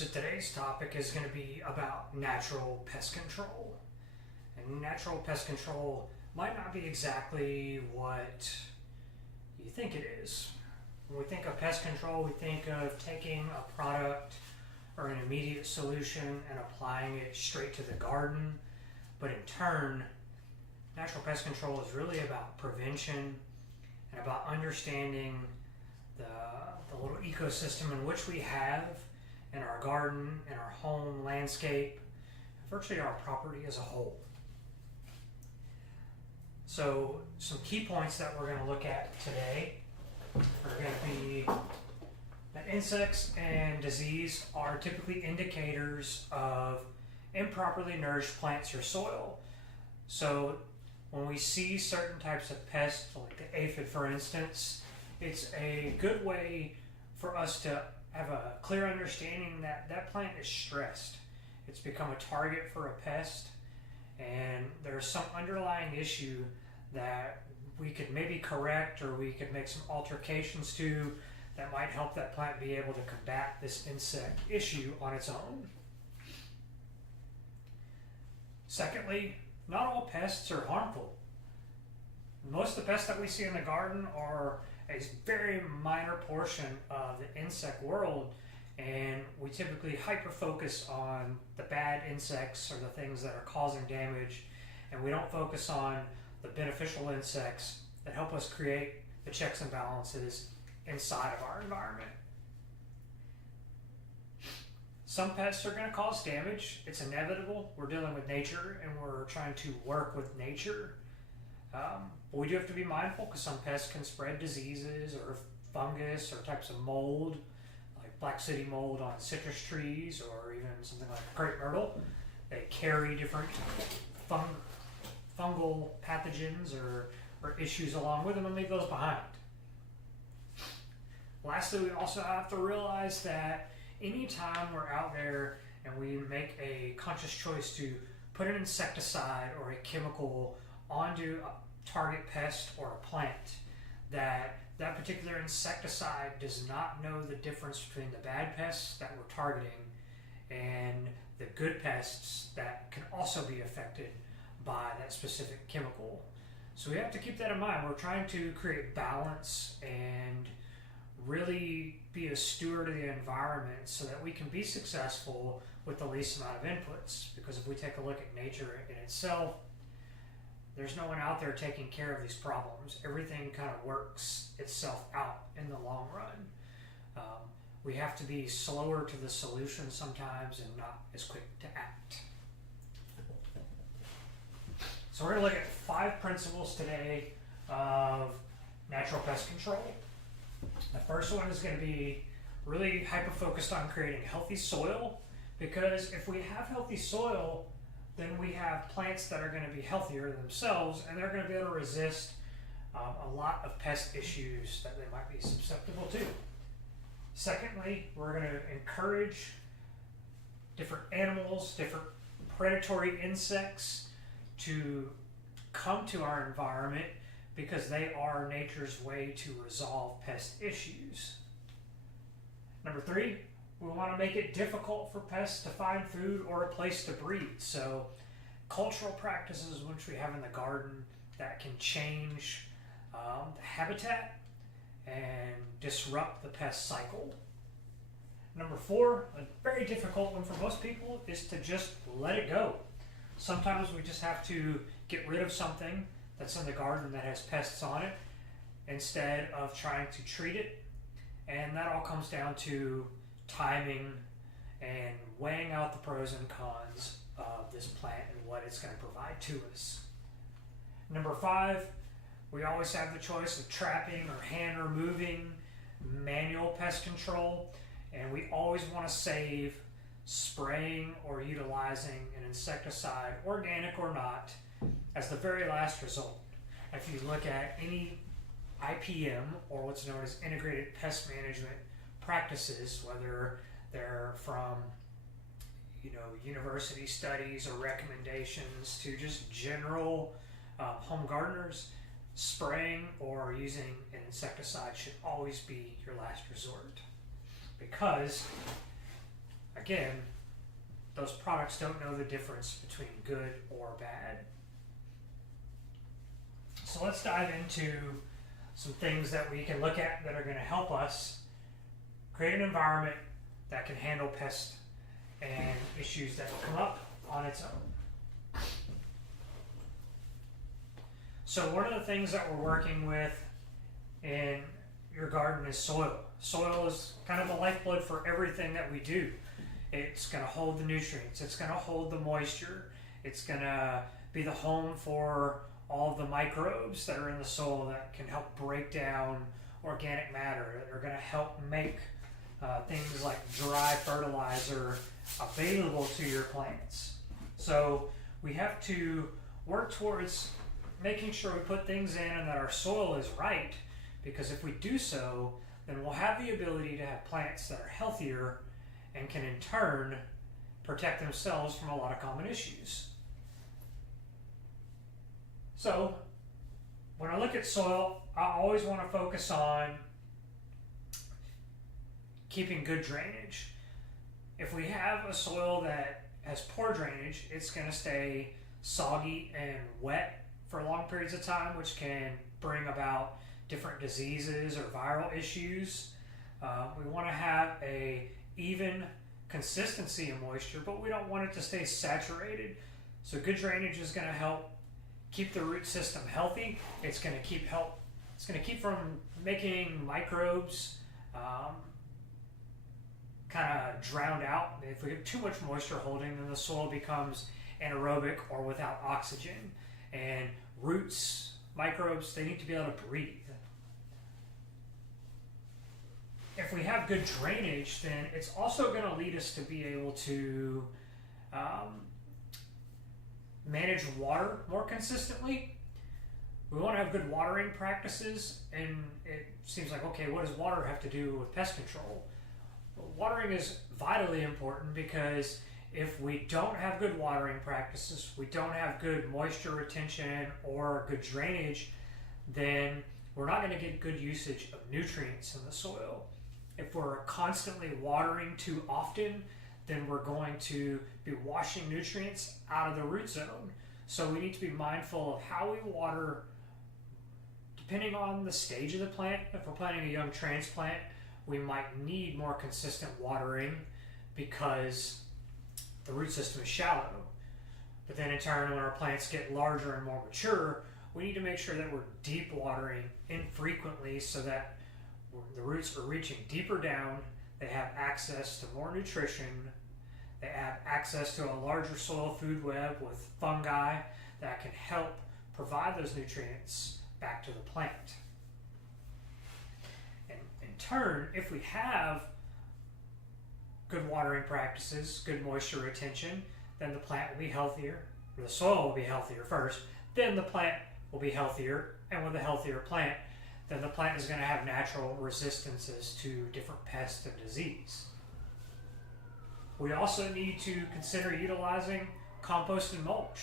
So today's topic is going to be about natural pest control. And natural pest control might not be exactly what you think it is. When we think of pest control, we think of taking a product or an immediate solution and applying it straight to the garden. But in turn, natural pest control is really about prevention and about understanding the little ecosystem in which we have in our garden, in our home, landscape, virtually our property as a whole. So some key points that we're going to look at today are going to be that insects and disease are typically indicators of improperly nourished plants or soil. So when we see certain types of pests, like the aphid for instance, it's a good way for us to have a clear understanding that that plant is stressed. It's become a target for a pest, and there's some underlying issue that we could maybe correct, or we could make some alterations to that might help that plant be able to combat this insect issue on its own. Secondly, not all pests are harmful. Most of the pests that we see in the garden are a very minor portion of the insect world, and we typically hyper focus on the bad insects or the things that are causing damage, and we don't focus on the beneficial insects that help us create the checks and balances inside of our environment. Some pests are going to cause damage. It's inevitable. We're dealing with nature and we're trying to work with nature. But we do have to be mindful because some pests can spread diseases or fungus or types of mold, like black city mold on citrus trees, or even something like crepe myrtle. They carry different fungal pathogens or issues along with them and leave those behind. Lastly, we also have to realize that anytime we're out there and we make a conscious choice to put an insecticide or a chemical onto a target pest or a plant, that particular insecticide does not know the difference between the bad pests that we're targeting and the good pests that can also be affected by that specific chemical. So we have to keep that in mind. We're trying to create balance and really be a steward of the environment so that we can be successful with the least amount of inputs. Because if we take a look at nature in itself, there's no one out there taking care of these problems. Everything kind of works itself out in the long run. We have to be slower to the solution sometimes and not as quick to act. So we're going to look at 5 principles today of natural pest control. The first one is going to be really hyper-focused on creating healthy soil, because if we have healthy soil, then we have plants that are going to be healthier themselves, and they're going to be able to resist a lot of pest issues that they might be susceptible to. Secondly, we're going to encourage different animals, different predatory insects to come to our environment because they are nature's way to resolve pest issues. Number 3, we want to make it difficult for pests to find food or a place to breed. So cultural practices which we have in the garden that can change the habitat and disrupt the pest cycle. Number 4, a very difficult one for most people, is to just let it go. Sometimes we just have to get rid of something that's in the garden that has pests on it instead of trying to treat it. And that all comes down to timing and weighing out the pros and cons of this plant and what it's going to provide to us. Number 5, we always have the choice of trapping or hand removing, manual pest control, and we always want to save spraying or utilizing an insecticide, organic or not, as the very last result. If you look at any IPM, or what's known as integrated pest management practices, whether they're from university studies or recommendations to just general home gardeners, spraying or using an insecticide should always be your last resort, because again, those products don't know the difference between good or bad. So let's dive into some things that we can look at that are going to help us create an environment that can handle pests and issues that come up on its own. So one of the things that we're working with in your garden is soil. Soil is kind of the lifeblood for everything that we do. It's going to hold the nutrients, it's going to hold the moisture, it's going to be the home for all of the microbes that are in the soil that can help break down organic matter, that are going to help make things like dry fertilizer available to your plants. So we have to work towards making sure we put things in and that our soil is right, because if we do so, then we'll have the ability to have plants that are healthier and can in turn protect themselves from a lot of common issues. So when I look at soil, I always want to focus on keeping good drainage. If we have a soil that has poor drainage, it's going to stay soggy and wet for long periods of time, which can bring about different diseases or viral issues. We want to have a even consistency of moisture, but we don't want it to stay saturated. So good drainage is going to help keep the root system healthy. It's going to keep from making microbes kind of drowned out. If we have too much moisture holding, then the soil becomes anaerobic or without oxygen. And roots, microbes, they need to be able to breathe. If we have good drainage, then it's also going to lead us to be able to manage water more consistently. We want to have good watering practices, and it seems like, okay, what does water have to do with pest control? Well, watering is vitally important, because if we don't have good watering practices, we don't have good moisture retention or good drainage, then we're not going to get good usage of nutrients in the soil. If we're constantly watering too often, then we're going to be washing nutrients out of the root zone. So we need to be mindful of how we water depending on the stage of the plant. If we're planting a young transplant, we might need more consistent watering because the root system is shallow. But then in turn, when our plants get larger and more mature, we need to make sure that we're deep watering infrequently so that the roots are reaching deeper down, they have access to more nutrition, they have access to a larger soil food web with fungi that can help provide those nutrients back to the plant. And in turn, if we have good watering practices, good moisture retention, then the plant will be healthier, or the soil will be healthier first, then the plant will be healthier, and with a healthier plant, then the plant is going to have natural resistances to different pests and disease. We also need to consider utilizing compost and mulch.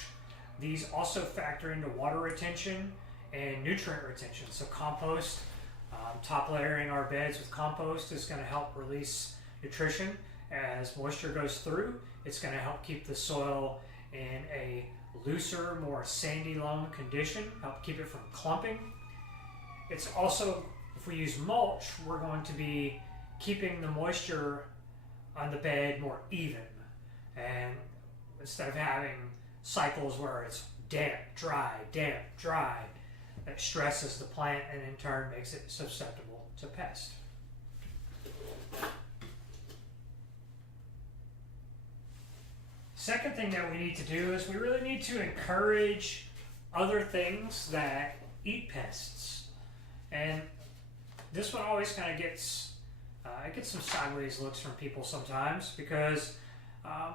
These also factor into water retention and nutrient retention. So compost, top layering our beds with compost is going to help release nutrition. As moisture goes through, it's going to help keep the soil in a looser, more sandy loam condition, help keep it from clumping. It's also, if we use mulch, we're going to be keeping the moisture on the bed more even. And instead of having cycles where it's damp, dry, that stresses the plant and in turn makes it susceptible to pests. Second thing that we need to do is we really need to encourage other things that eat pests. And this one always kind of gets some sideways looks from people sometimes, because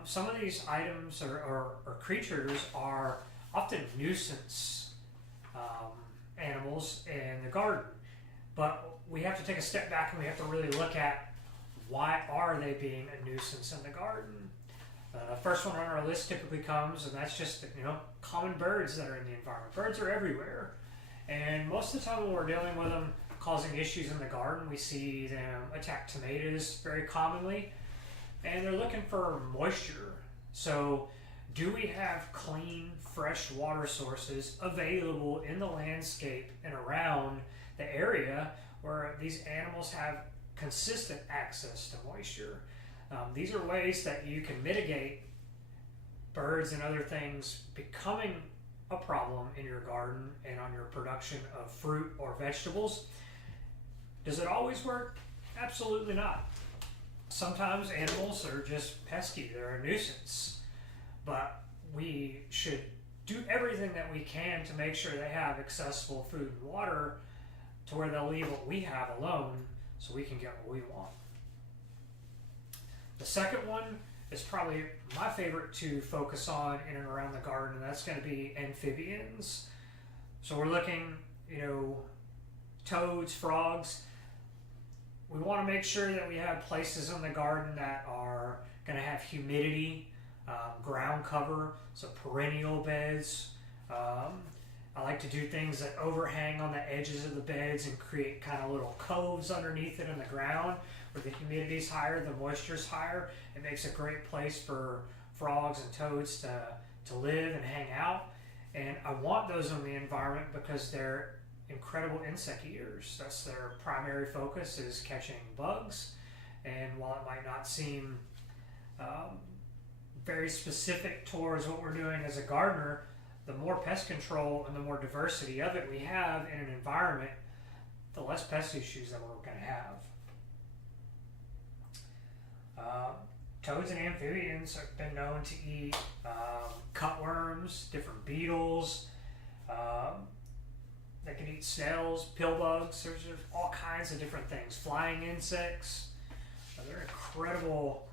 some of these items or creatures are often nuisance animals in the garden. But we have to take a step back and we have to really look at why are they being a nuisance in the garden. The first one on our list typically comes, and that's just common birds that are in the environment. Birds are everywhere. And most of the time when we're dealing with them causing issues in the garden, we see them attack tomatoes very commonly. and they're looking for moisture. So do we have clean, fresh water sources available in the landscape and around the area where these animals have consistent access to moisture? These are ways that you can mitigate birds and other things becoming a problem in your garden and on your production of fruit or vegetables. Does it always work? Absolutely not. Sometimes animals are just pesky, they're a nuisance. But we should do everything that we can to make sure they have accessible food and water to where they'll leave what we have alone so we can get what we want. The second one is probably my favorite to focus on in and around the garden, and that's going to be amphibians. So we're looking, toads, frogs. We want to make sure that we have places in the garden that are going to have humidity, ground cover, so perennial beds. I like to do things that overhang on the edges of the beds and create kind of little coves underneath it in the ground where the humidity's higher, the moisture's higher. It makes a great place for frogs and toads to live and hang out. And I want those in the environment because they're incredible insect eaters. That's their primary focus, is catching bugs. And while it might not seem very specific towards what we're doing as a gardener, the more pest control and the more diversity of it we have in an environment, the less pest issues that we're going to have. Toads and amphibians have been known to eat cutworms, different beetles. They can eat snails, pill bugs. There's all kinds of different things. Flying insects. They're incredible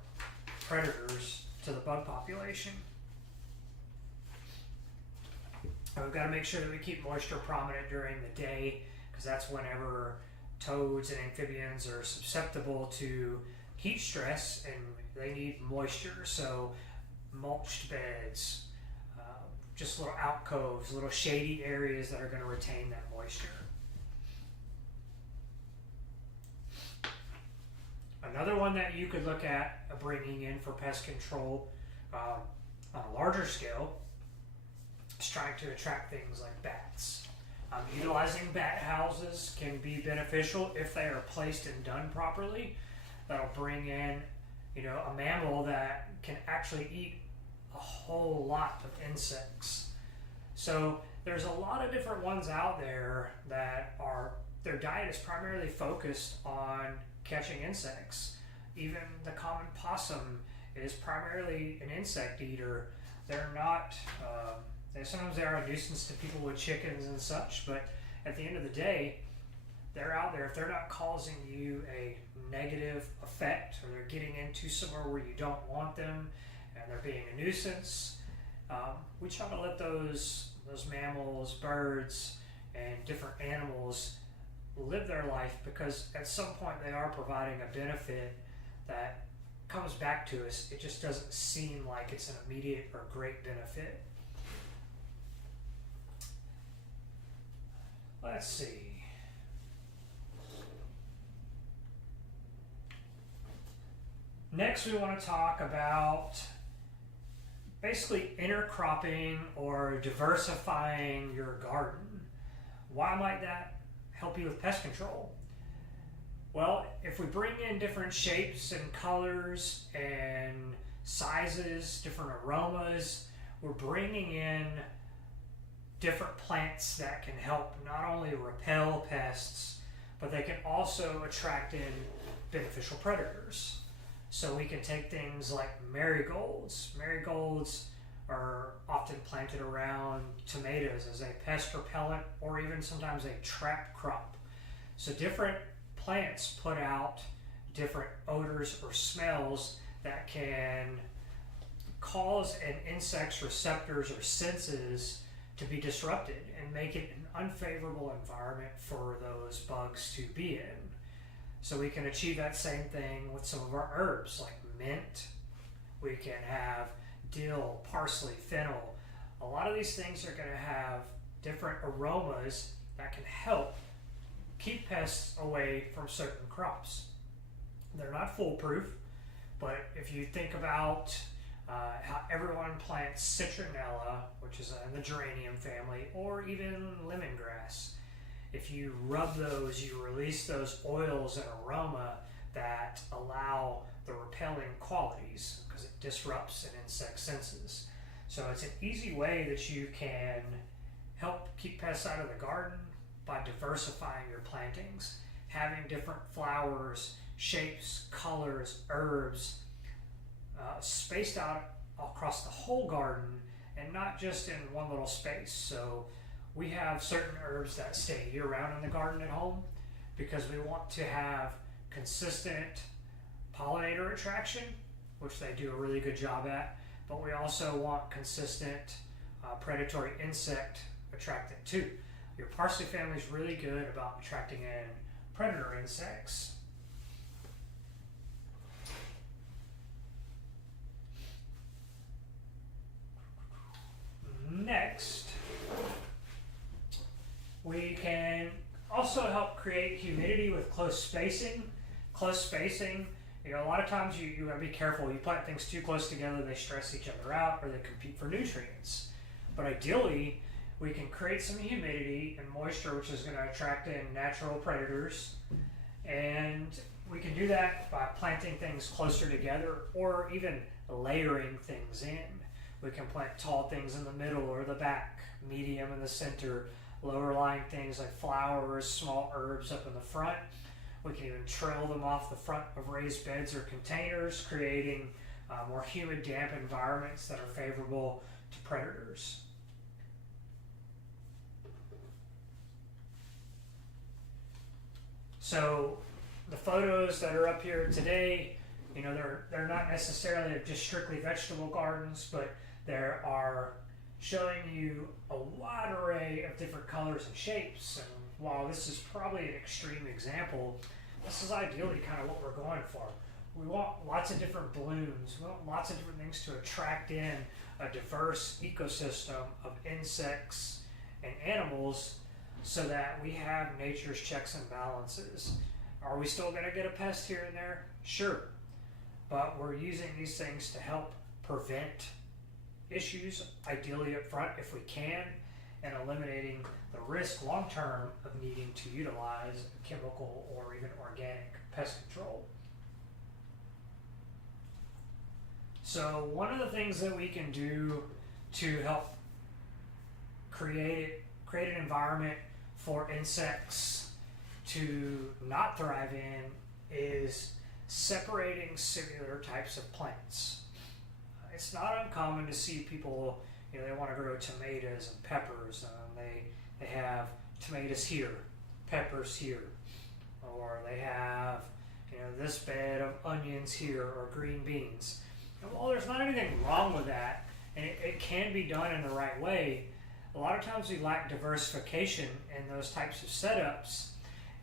predators to the bug population. And we've got to make sure that we keep moisture prominent during the day, because that's whenever toads and amphibians are susceptible to heat stress and they need moisture. So mulched beds, just little alcoves, little shady areas that are going to retain that moisture. Another one that you could look at bringing in for pest control on a larger scale is trying to attract things like bats. Utilizing bat houses can be beneficial if they are placed and done properly. That'll bring in, a mammal that can actually eat a whole lot of insects. So there's a lot of different ones out there that their diet is primarily focused on catching insects. Even the common possum is primarily an insect eater. They're not, sometimes they are a nuisance to people with chickens and such, but at the end of the day, they're out there. If they're not causing you a negative effect, or they're getting into somewhere where you don't want them, and they're being a nuisance, we try to let those mammals, birds, and different animals live their life, because at some point they are providing a benefit that comes back to us. It just doesn't seem like it's an immediate or great benefit. Let's see. Next, we want to talk about basically intercropping or diversifying your garden. Why might that help you with pest control? Well, if we bring in different shapes and colors and sizes, different aromas, we're bringing in different plants that can help not only repel pests, but they can also attract in beneficial predators. So we can take things like marigolds. Marigolds are often planted around tomatoes as a pest repellent, or even sometimes a trap crop. So different plants put out different odors or smells that can cause an insect's receptors or senses to be disrupted and make it an unfavorable environment for those bugs to be in. So we can achieve that same thing with some of our herbs like mint. We can have dill, parsley, fennel. A lot of these things are going to have different aromas that can help keep pests away from certain crops. They're not foolproof, But if you think about how everyone plants citronella, which is in the geranium family, or even lemongrass, if you rub those, you release those oils and aroma that allow the repelling qualities because it disrupts an insect's senses. So it's an easy way that you can help keep pests out of the garden by diversifying your plantings, having different flowers, shapes, colors, herbs, spaced out across the whole garden and not just in one little space. So we have certain herbs that stay year-round in the garden at home because we want to have consistent pollinator attraction, which they do a really good job at, but we also want consistent predatory insect attractant too. Your parsley family is really good about attracting in predator insects. Next, we can also help create humidity with close spacing. Close spacing, you know, a lot of times you gotta be careful. You plant things too close together, they stress each other out or they compete for nutrients. But ideally, we can create some humidity and moisture, which is gonna attract in natural predators. And we can do that by planting things closer together or even layering things in. We can plant tall things in the middle or the back, medium in the center, lower lying things like flowers, small herbs up in the front. We can even trail them off the front of raised beds or containers, creating more humid, damp environments that are favorable to predators. So the photos that are up here today, you know, they're not necessarily just strictly vegetable gardens, but there are showing you a wide array of different colors and shapes. And while this is probably an extreme example, this is ideally kind of what we're going for. We want lots of different blooms. We want lots of different things to attract in a diverse ecosystem of insects and animals so that we have nature's checks and balances. Are we still going to get a pest here and there? Sure. But we're using these things to help prevent issues, ideally up front if we can, and eliminating the risk long term of needing to utilize chemical or even organic pest control. So one of the things that we can do to help create an environment for insects to not thrive in is separating similar types of plants. It's not uncommon to see people, you know, they want to grow tomatoes and peppers, and they have tomatoes here, peppers here, or they have, you know, this bed of onions here or green beans. And while there's not anything wrong with that, and it can be done in the right way, a lot of times we lack diversification in those types of setups.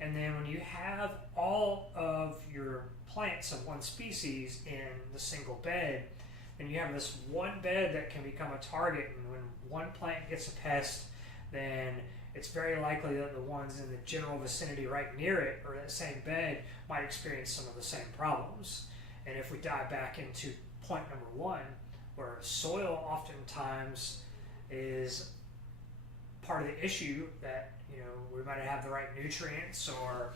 And then when you have all of your plants of one species in the single bed, and you have this one bed that can become a target, and when one plant gets a pest, then it's very likely that the ones in the general vicinity right near it or that same bed might experience some of the same problems. And if we dive back into point number one, where soil oftentimes is part of the issue, that, you know, we might have the right nutrients or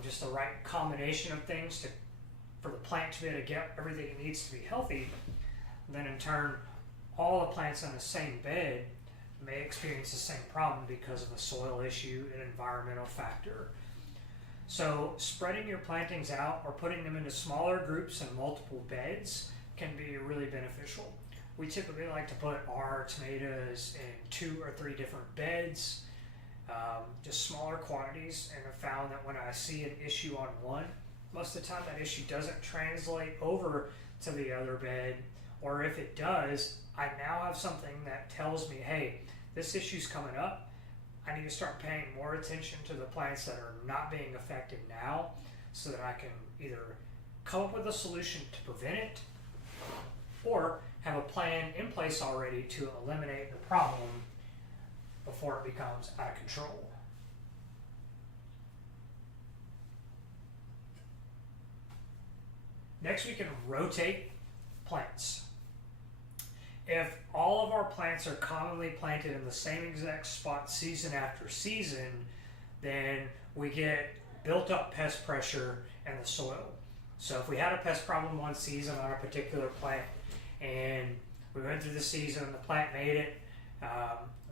just the right combination of things for the plant to be able to get everything it needs to be healthy, then in turn all the plants on the same bed may experience the same problem because of a soil issue, an environmental factor. So spreading your plantings out or putting them into smaller groups and multiple beds can be really beneficial. We typically like to put our tomatoes in 2 or 3 different beds, just smaller quantities, and I've found that when I see an issue on one, most of the time that issue doesn't translate over to the other bed, or if it does, I now have something that tells me, hey, this issue's coming up. I need to start paying more attention to the plants that are not being affected now so that I can either come up with a solution to prevent it or have a plan in place already to eliminate the problem before it becomes out of control. Next, we can rotate plants. If all of our plants are commonly planted in the same exact spot season after season, then we get built up pest pressure in the soil. So if we had a pest problem one season on a particular plant and we went through the season and the plant made it,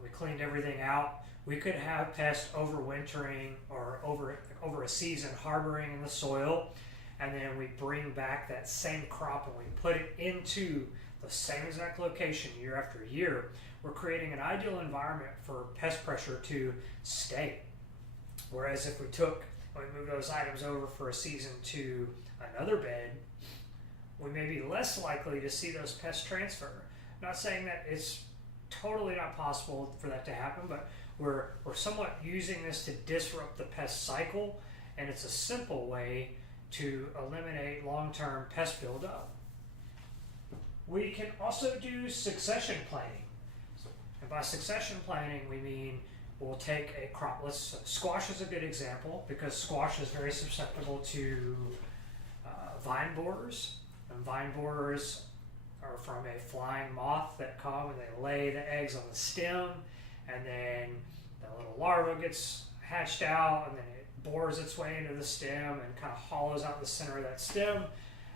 we cleaned everything out, we could have pests overwintering or over a season harboring in the soil, and then we bring back that same crop and we put it into the same exact location year after year. We're creating an ideal environment for pest pressure to stay. Whereas if we move those items over for a season to another bed, we may be less likely to see those pests transfer. I'm not saying that it's totally not possible for that to happen, but we're somewhat using this to disrupt the pest cycle, and it's a simple way to eliminate long-term pest buildup. We can also do succession planting. And by succession planting, we mean we'll take a crop. Squash is a good example because squash is very susceptible to vine borers. And vine borers are from a flying moth that come and they lay the eggs on the stem, and then the little larva gets hatched out, and then it bores its way into the stem and kind of hollows out the center of that stem,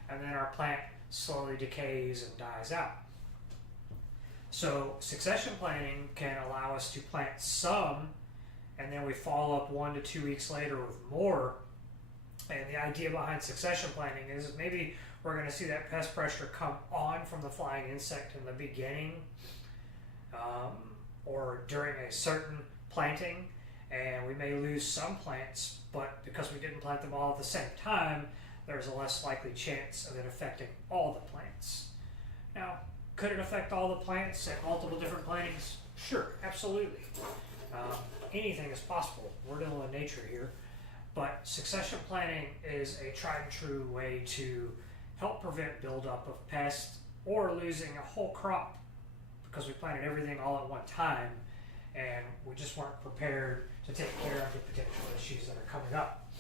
and then our plant slowly decays and dies out. So succession planting can allow us to plant some, and then we follow up 1 to 2 weeks later with more. And the idea behind succession planting is maybe we're going to see that pest pressure come on from the flying insect in the beginning or during a certain planting, and we may lose some plants, but because we didn't plant them all at the same time, there's a less likely chance of it affecting all the plants. Now, could it affect all the plants at multiple different plantings? Sure, absolutely. Anything is possible. We're dealing with nature here. But succession planting is a tried and true way to help prevent buildup of pests or losing a whole crop because we planted everything all at one time and we just weren't prepared to take care of the potential issues that are coming up.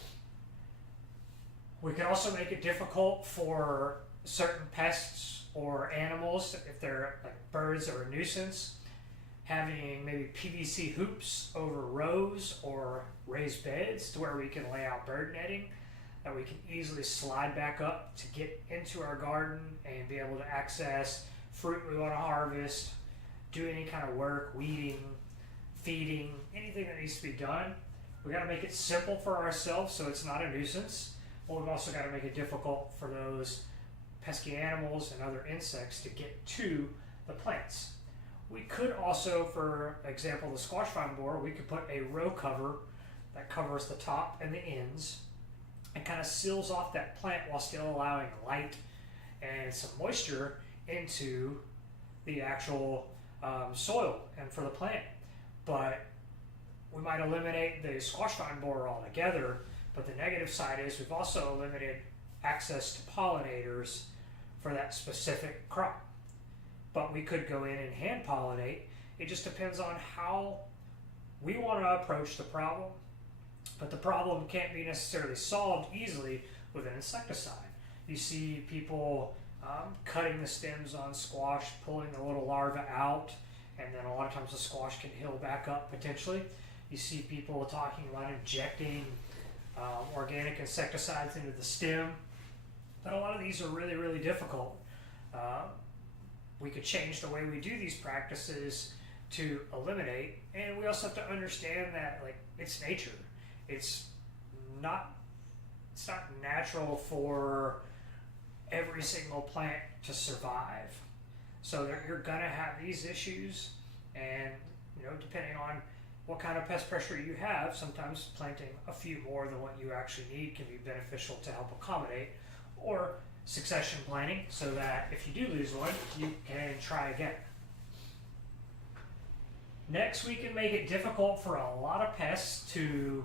We can also make it difficult for certain pests or animals, if they're like birds or a nuisance, having maybe PVC hoops over rows or raised beds to where we can lay out bird netting that we can easily slide back up to get into our garden and be able to access fruit we want to harvest, do any kind of work, weeding, feeding, anything that needs to be done. We got to make it simple for ourselves so it's not a nuisance, but we've also got to make it difficult for those pesky animals and other insects to get to the plants. We could also, for example, the squash vine borer, we could put a row cover that covers the top and the ends and kind of seals off that plant while still allowing light and some moisture into the actual soil and for the plant. But we might eliminate the squash vine borer altogether, but the negative side is we've also eliminated access to pollinators for that specific crop. But we could go in and hand pollinate. It just depends on how we want to approach the problem. But the problem can't be necessarily solved easily with an insecticide. You see people cutting the stems on squash, pulling the little larva out, and then a lot of times the squash can heal back up potentially. You see people talking about injecting organic insecticides into the stem. But a lot of these are really, really difficult. We could change the way we do these practices to eliminate, and we also have to understand that it's nature. It's not natural for every single plant to survive. So you're gonna have these issues, and depending on what kind of pest pressure you have, sometimes planting a few more than what you actually need can be beneficial to help accommodate, or succession planting so that if you do lose one, you can try again. Next, we can make it difficult for a lot of pests to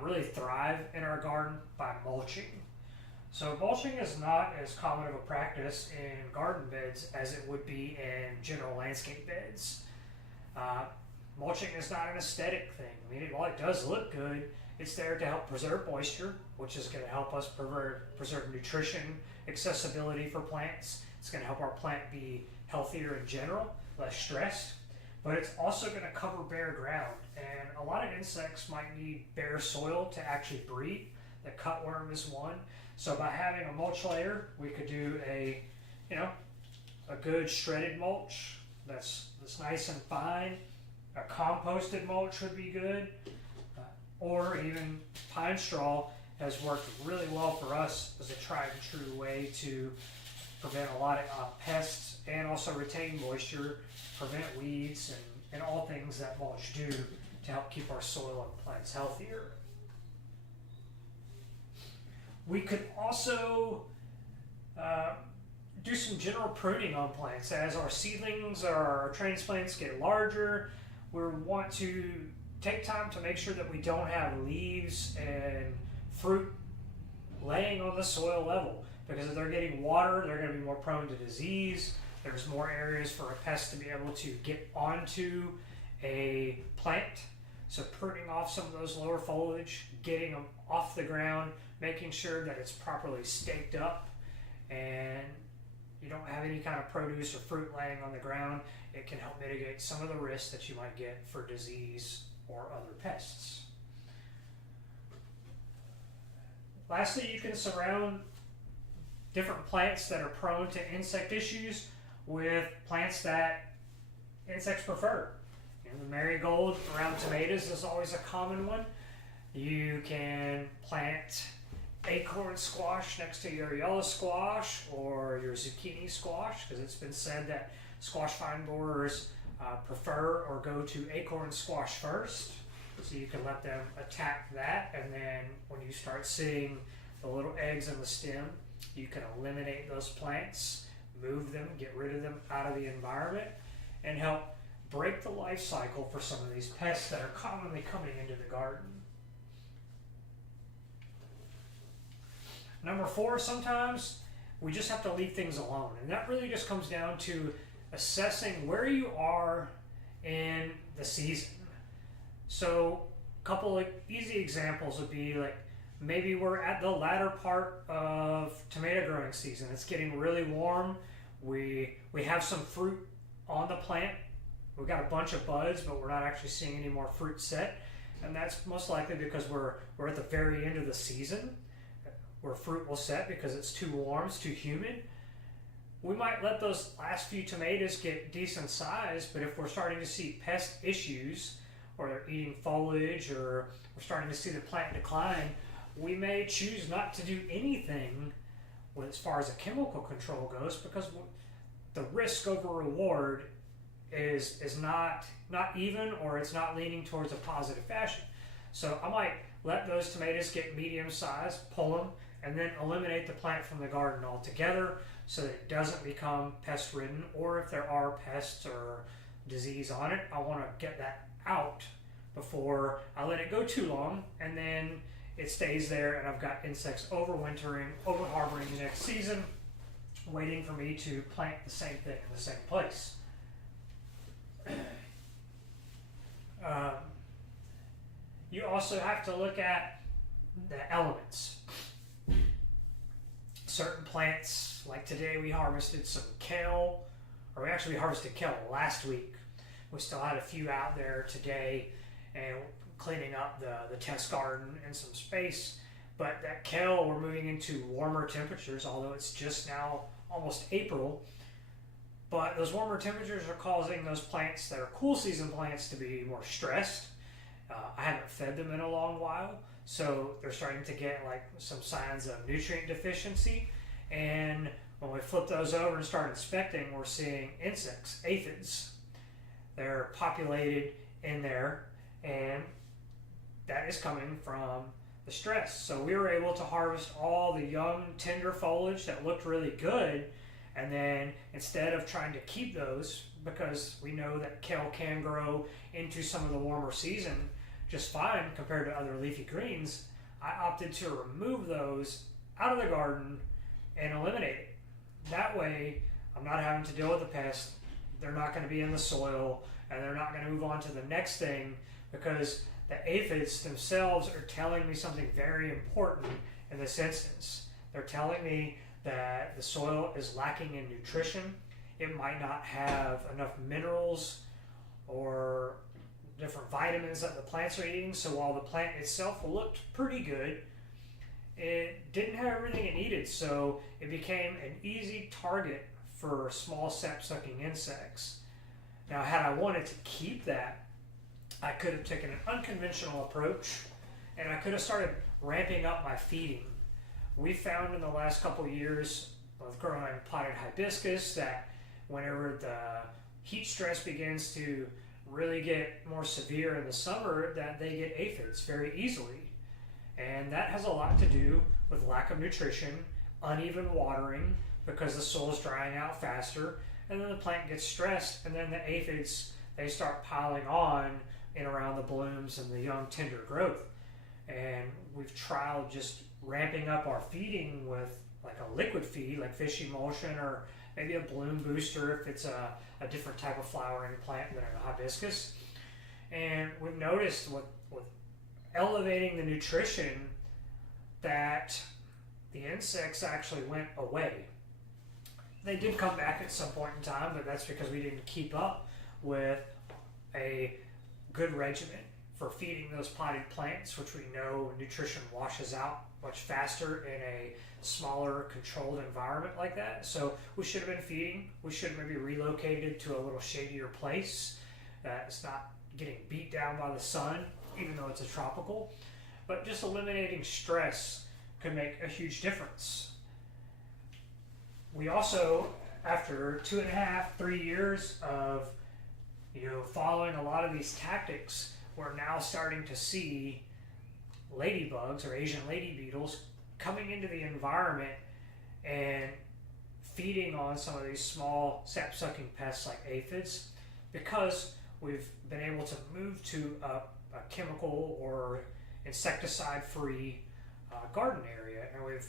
really thrive in our garden by mulching. So mulching is not as common of a practice in garden beds as it would be in general landscape beds. Mulching is not an aesthetic thing. I mean, while it does look good, It's there to help preserve moisture, which is going to help us preserve nutrition, accessibility for plants. It's going to help our plant be healthier in general, less stressed. But it's also going to cover bare ground, and a lot of insects might need bare soil to actually breed. The cutworm is one. So by having a mulch layer, we could do a good shredded mulch that's nice and fine. A composted mulch would be good, or even pine straw has worked really well for us as a tried and true way to prevent a lot of pests and also retain moisture, prevent weeds, and all things that mulch do to help keep our soil and plants healthier. We could also do some general pruning on plants. As our seedlings or our transplants get larger, we want to take time to make sure that we don't have leaves and fruit laying on the soil level, because if they're getting water, they're going to be more prone to disease. There's more areas for a pest to be able to get onto a plant. So pruning off some of those lower foliage, getting them off the ground, making sure that it's properly staked up and you don't have any kind of produce or fruit laying on the ground, it can help mitigate some of the risks that you might get for disease or other pests. Lastly, you can surround different plants that are prone to insect issues with plants that insects prefer. The marigold around tomatoes is always a common one. You can plant acorn squash next to your yellow squash or your zucchini squash, because it's been said that squash vine borers prefer or go to acorn squash first. So you can let them attack that, and then when you start seeing the little eggs in the stem, you can eliminate those plants, move them, get rid of them out of the environment, and help break the life cycle for some of these pests that are commonly coming into the garden. Number 4, sometimes we just have to leave things alone, and that really just comes down to assessing where you are in the season. So a couple of easy examples would be like, maybe we're at the latter part of tomato growing season. It's getting really warm. We have some fruit on the plant. We've got a bunch of buds, but we're not actually seeing any more fruit set. And that's most likely because we're at the very end of the season where fruit will set because it's too warm, it's too humid. We might let those last few tomatoes get decent size, but if we're starting to see pest issues, or they're eating foliage, or we're starting to see the plant decline, we may choose not to do anything as far as a chemical control goes, because the risk over reward is not even, or it's not leaning towards a positive fashion. So I might let those tomatoes get medium size, pull them, and then eliminate the plant from the garden altogether so that it doesn't become pest ridden, or if there are pests or disease on it, I want to get that out before I let it go too long, and then it stays there and I've got insects overwintering, over-harboring the next season, waiting for me to plant the same thing in the same place. You also have to look at the elements. Certain plants, like today we harvested some kale, or we actually harvested kale last week. We still had a few out there today and cleaning up the test garden and some space. But that kale, we're moving into warmer temperatures, although it's just now almost April. But those warmer temperatures are causing those plants that are cool season plants to be more stressed. I haven't fed them in a long while, so they're starting to get like some signs of nutrient deficiency. And when we flip those over and start inspecting, we're seeing insects, aphids. They're populated in there, and that is coming from the stress. So we were able to harvest all the young, tender foliage that looked really good, and then instead of trying to keep those, because we know that kale can grow into some of the warmer season just fine compared to other leafy greens, I opted to remove those out of the garden and eliminate it. That way, I'm not having to deal with the pest. They're not going to be in the soil, and they're not going to move on to the next thing, because the aphids themselves are telling me something very important in this instance. They're telling me that the soil is lacking in nutrition. It might not have enough minerals or different vitamins that the plants are eating. So while the plant itself looked pretty good, it didn't have everything it needed. So it became an easy target for small sap-sucking insects. Now, had I wanted to keep that, I could have taken an unconventional approach and I could have started ramping up my feeding. We found in the last couple of years with growing potted hibiscus that whenever the heat stress begins to really get more severe in the summer, that they get aphids very easily. And that has a lot to do with lack of nutrition, uneven watering because the soil is drying out faster, and then the plant gets stressed, and then the aphids, they start piling on in around the blooms and the young tender growth. And we've tried just ramping up our feeding with like a liquid feed, like fish emulsion, or maybe a bloom booster if it's a different type of flowering plant than a hibiscus. And we've noticed with elevating the nutrition that the insects actually went away. They did come back at some point in time, but that's because we didn't keep up with a good regimen for feeding those potted plants, which we know nutrition washes out much faster in a smaller controlled environment like that. So we should have been feeding. We should have maybe relocated to a little shadier place it's not getting beat down by the sun, even though it's a tropical. But just eliminating stress could make a huge difference. We also, after 2.5, 3 years of following a lot of these tactics, we're now starting to see ladybugs or Asian lady beetles coming into the environment and feeding on some of these small sap-sucking pests like aphids, because we've been able to move to a chemical or insecticide-free garden area, and we've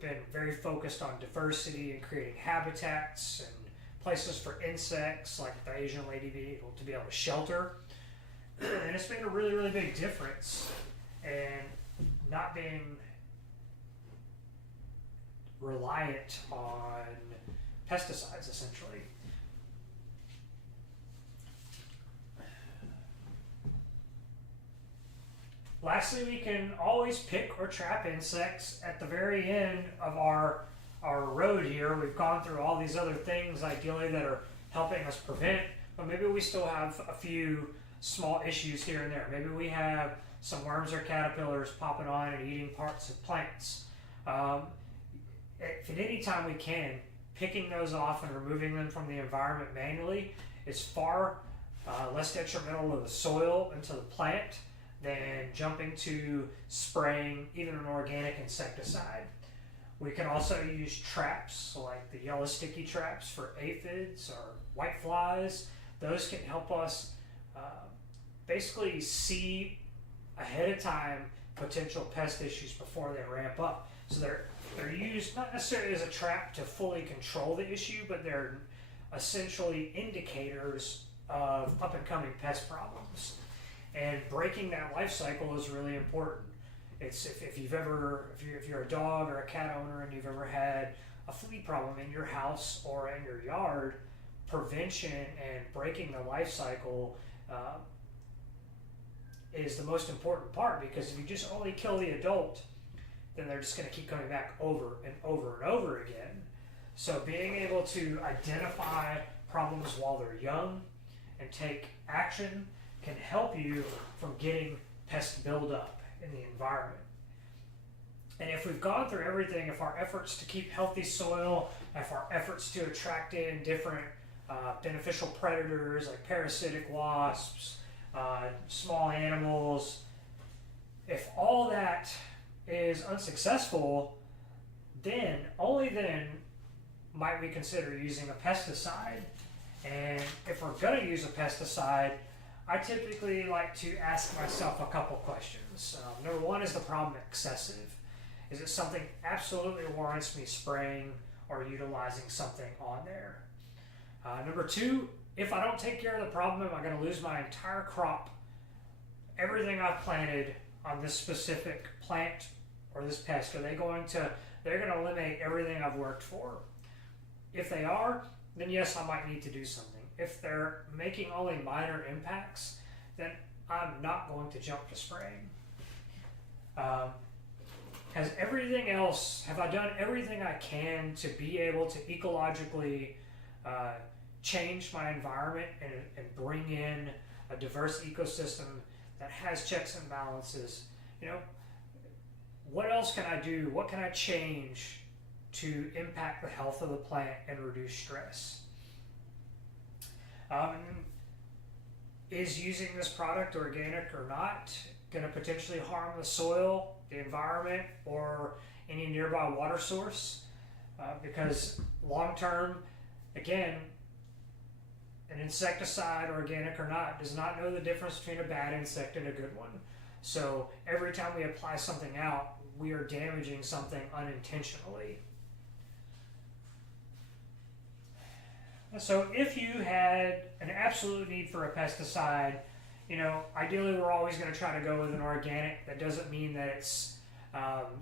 been very focused on diversity and creating habitats and places for insects like the Asian lady beetle to be able to shelter. And it's made a really, really big difference in not being reliant on pesticides, essentially. Lastly, we can always pick or trap insects at the very end of our road here. We've gone through all these other things ideally that are helping us prevent, but maybe we still have a few small issues here and there. Maybe we have some worms or caterpillars popping on and eating parts of plants. If at any time we can, picking those off and removing them from the environment manually is far less detrimental to the soil and to the plant than jumping to spraying even an organic insecticide. We can also use traps like the yellow sticky traps for aphids or whiteflies. Those can help us basically see ahead of time potential pest issues before they ramp up. So they're used not necessarily as a trap to fully control the issue, but they're essentially indicators of up and coming pest problems. And breaking that life cycle is really important. It's if you're a dog or a cat owner and you've ever had a flea problem in your house or in your yard, prevention and breaking the life cycle is the most important part, because if you just only kill the adult, then they're just going to keep coming back over and over and over again. So being able to identify problems while they're young and take action can help you from getting pest buildup in the environment. And if we've gone through everything, if our efforts to keep healthy soil, if our efforts to attract in different beneficial predators like parasitic wasps, small animals, if all that is unsuccessful, then only then might we consider using a pesticide. And if we're going to use a pesticide, I typically like to ask myself a couple questions. Number one, is the problem excessive? Is it something absolutely warrants me spraying or utilizing something on there? Number two, if I don't take care of the problem, am I going to lose my entire crop everything I've planted on this specific plant or this pest, they're going to eliminate everything I've worked for? If they are, then yes, I might need to do something. If they're making only minor impacts, then I'm not going to jump to spraying. Have I done everything I can to be able to ecologically change my environment and bring in a diverse ecosystem that has checks and balances? What else can I do? What can I change to impact the health of the plant and reduce stress? Is using this product, organic or not, going to potentially harm the soil, the environment, or any nearby water source? Because long term, again, an insecticide, organic or not, does not know the difference between a bad insect and a good one. So every time we apply something out, we are damaging something unintentionally. So if you had an absolute need for a pesticide, ideally we're always going to try to go with an organic. That doesn't mean that it's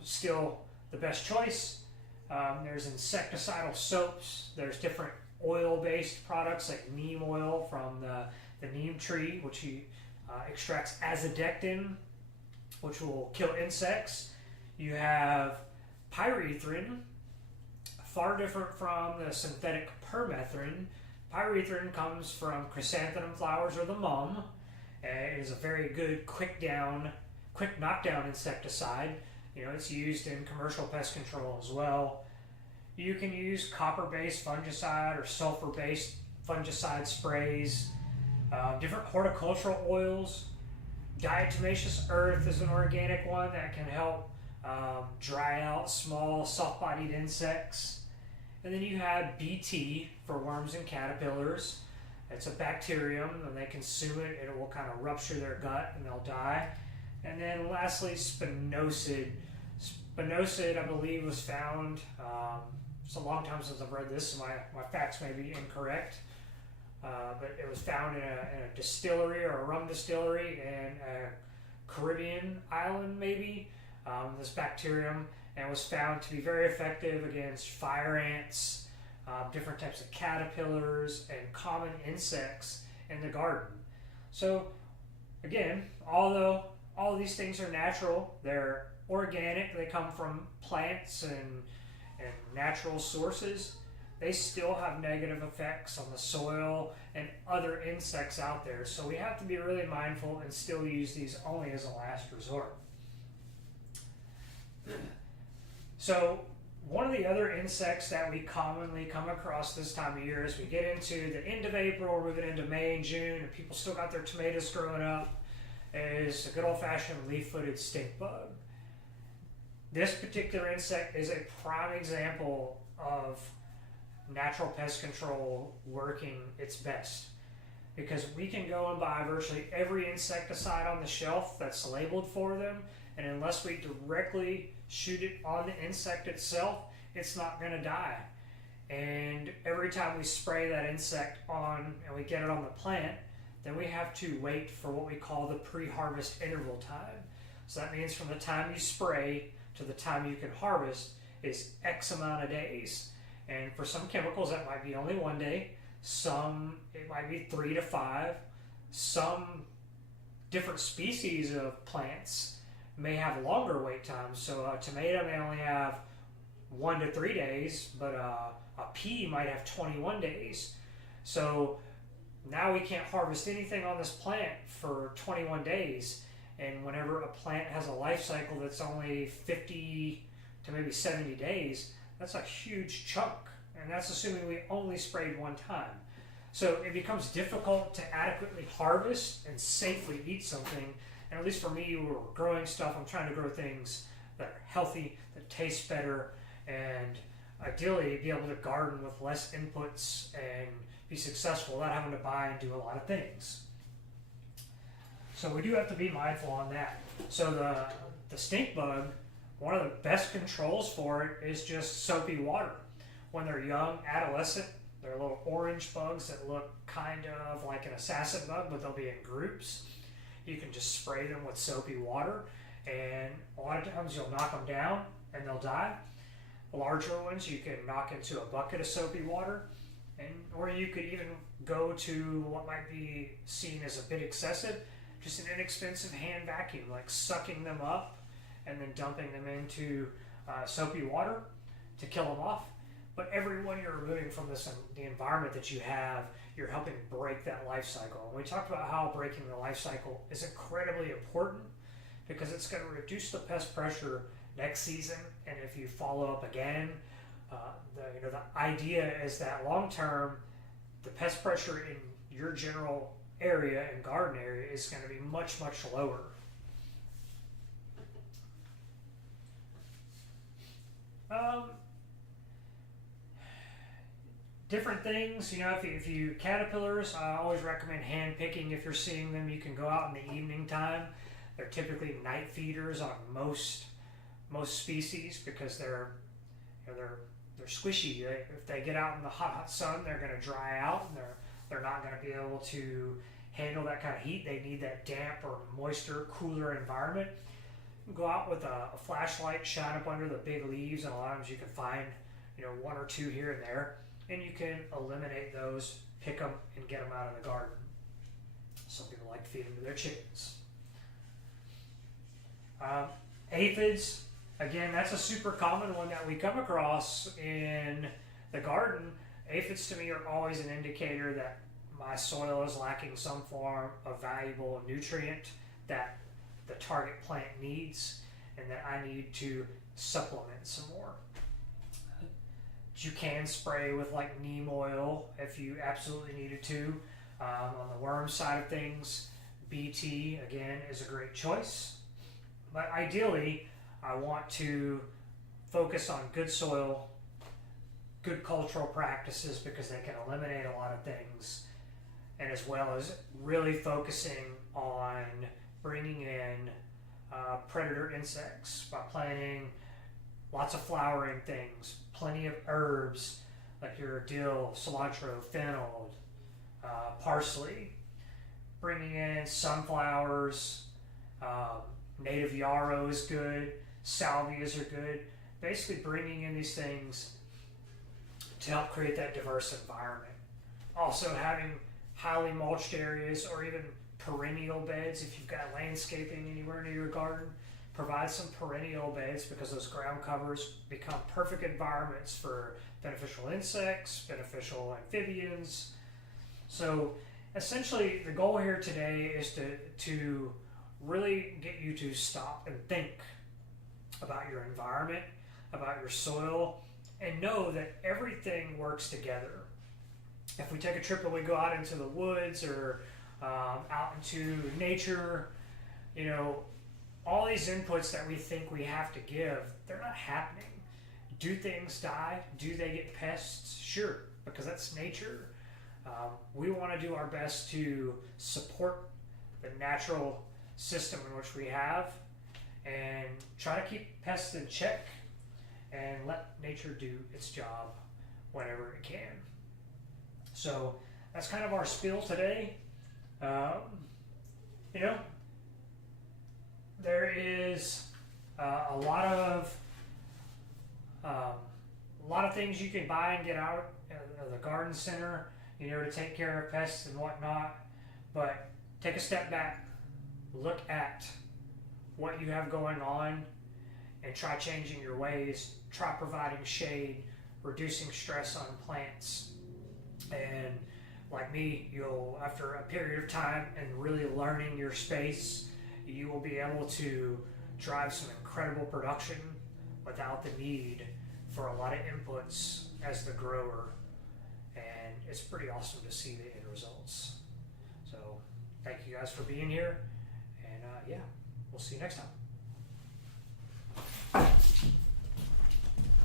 still the best choice. There's insecticidal soaps. There's different oil-based products like neem oil from the neem tree, which extracts azadectin, which will kill insects. You have pyrethrin, far different from the synthetic permethrin. Pyrethrin comes from chrysanthemum flowers or the mum. It is a very good quick knockdown insecticide. It's used in commercial pest control as well. You can use copper-based fungicide or sulfur-based fungicide sprays. Different horticultural oils. Diatomaceous earth is an organic one that can help dry out small soft-bodied insects. And then you have BT for worms and caterpillars. It's a bacterium, and they consume it, it will kind of rupture their gut and they'll die. And then lastly, spinosad. Spinosad, I believe, was found, it's a long time since I've read this, so my facts may be incorrect, but it was found in a distillery or a rum distillery in a Caribbean island maybe, this bacterium, and was found to be very effective against fire ants, different types of caterpillars, and common insects in the garden. So again, although all of these things are natural, they're organic, they come from plants and natural sources, they still have negative effects on the soil and other insects out there. So we have to be really mindful and still use these only as a last resort. So one of the other insects that we commonly come across this time of year as we get into the end of April, we're moving into May and June, and people still got their tomatoes growing up, is a good old-fashioned leaf-footed stink bug. This particular insect is a prime example of natural pest control working its best, because we can go and buy virtually every insecticide on the shelf that's labeled for them, and unless we directly shoot it on the insect itself, it's not going to die. And every time we spray that insect on and we get it on the plant, then we have to wait for what we call the pre-harvest interval time. So that means from the time you spray to the time you can harvest is X amount of days. And for some chemicals that might be only 1 day, some it might be 3 to 5, some different species of plants may have longer wait times. So a tomato may only have 1 to 3 days, but a pea might have 21 days. So now we can't harvest anything on this plant for 21 days. And whenever a plant has a life cycle that's only 50 to maybe 70 days, that's a huge chunk. And that's assuming we only sprayed one time. So it becomes difficult to adequately harvest and safely eat something. And at least for me, when we're growing stuff, I'm trying to grow things that are healthy, that taste better, and ideally be able to garden with less inputs and be successful without having to buy and do a lot of things. So we do have to be mindful on that. So the stink bug, one of the best controls for it is just soapy water. When they're young, adolescent, they're little orange bugs that look kind of like an assassin bug, but they'll be in groups. you can just spray them with soapy water, and a lot of times you'll knock them down and they'll die. The larger ones you can knock into a bucket of soapy water, and or you could even go to what might be seen as a bit excessive, just an inexpensive hand vacuum, like sucking them up and then dumping them into soapy water to kill them off. But every one you're removing from the environment that you have, you're helping break that life cycle. And we talked about how breaking the life cycle is incredibly important because it's going to reduce the pest pressure next season. And if you follow up again, the idea is that long term, the pest pressure in your general area and garden area is going to be much, much lower. Different things, if you caterpillars, I always recommend hand picking if you're seeing them. You can go out in the evening time. They're typically night feeders on most species because they're squishy. If they get out in the hot sun, they're going to dry out, and they're not going to be able to handle that kind of heat. They need that damp or moisture, cooler environment. Go out with a flashlight, shine up under the big leaves, and a lot of times you can find one or two here and there, and you can eliminate those, pick them, and get them out of the garden. Some people like to feed them to their chickens. Aphids, again, that's a super common one that we come across in the garden. Aphids to me are always an indicator that my soil is lacking some form of valuable nutrient that the target plant needs, and that I need to supplement some more. You can spray with like neem oil if you absolutely needed to. On the worm side of things, BT again is a great choice. But ideally, I want to focus on good soil, good cultural practices because they can eliminate a lot of things, and as well as really focusing on bringing in predator insects by planting lots of flowering things, plenty of herbs like your dill, cilantro, fennel, parsley, bringing in sunflowers, native yarrow is good, salvias are good. Basically bringing in these things to help create that diverse environment. Also having highly mulched areas or even perennial beds. If you've got landscaping anywhere near your garden, provide some perennial beds because those ground covers become perfect environments for beneficial insects, beneficial amphibians. So essentially the goal here today is to really get you to stop and think about your environment, about your soil, and know that everything works together. If we take a trip and we go out into the woods or out into nature, all these inputs that we think we have to give, they're not happening. Do things die? Do they get pests? Sure, because that's nature. We want to do our best to support the natural system in which we have and try to keep pests in check and let nature do its job whenever it can. So that's kind of our spiel today. There is a lot of things you can buy and get out of the garden center, to take care of pests and whatnot. But take a step back, look at what you have going on, and try changing your ways. Try providing shade, reducing stress on plants, and like me, you'll, after a period of time and really learning your space, you will be able to drive some incredible production without the need for a lot of inputs as the grower. And it's pretty awesome to see the end results. So thank you guys for being here, and we'll see you next time.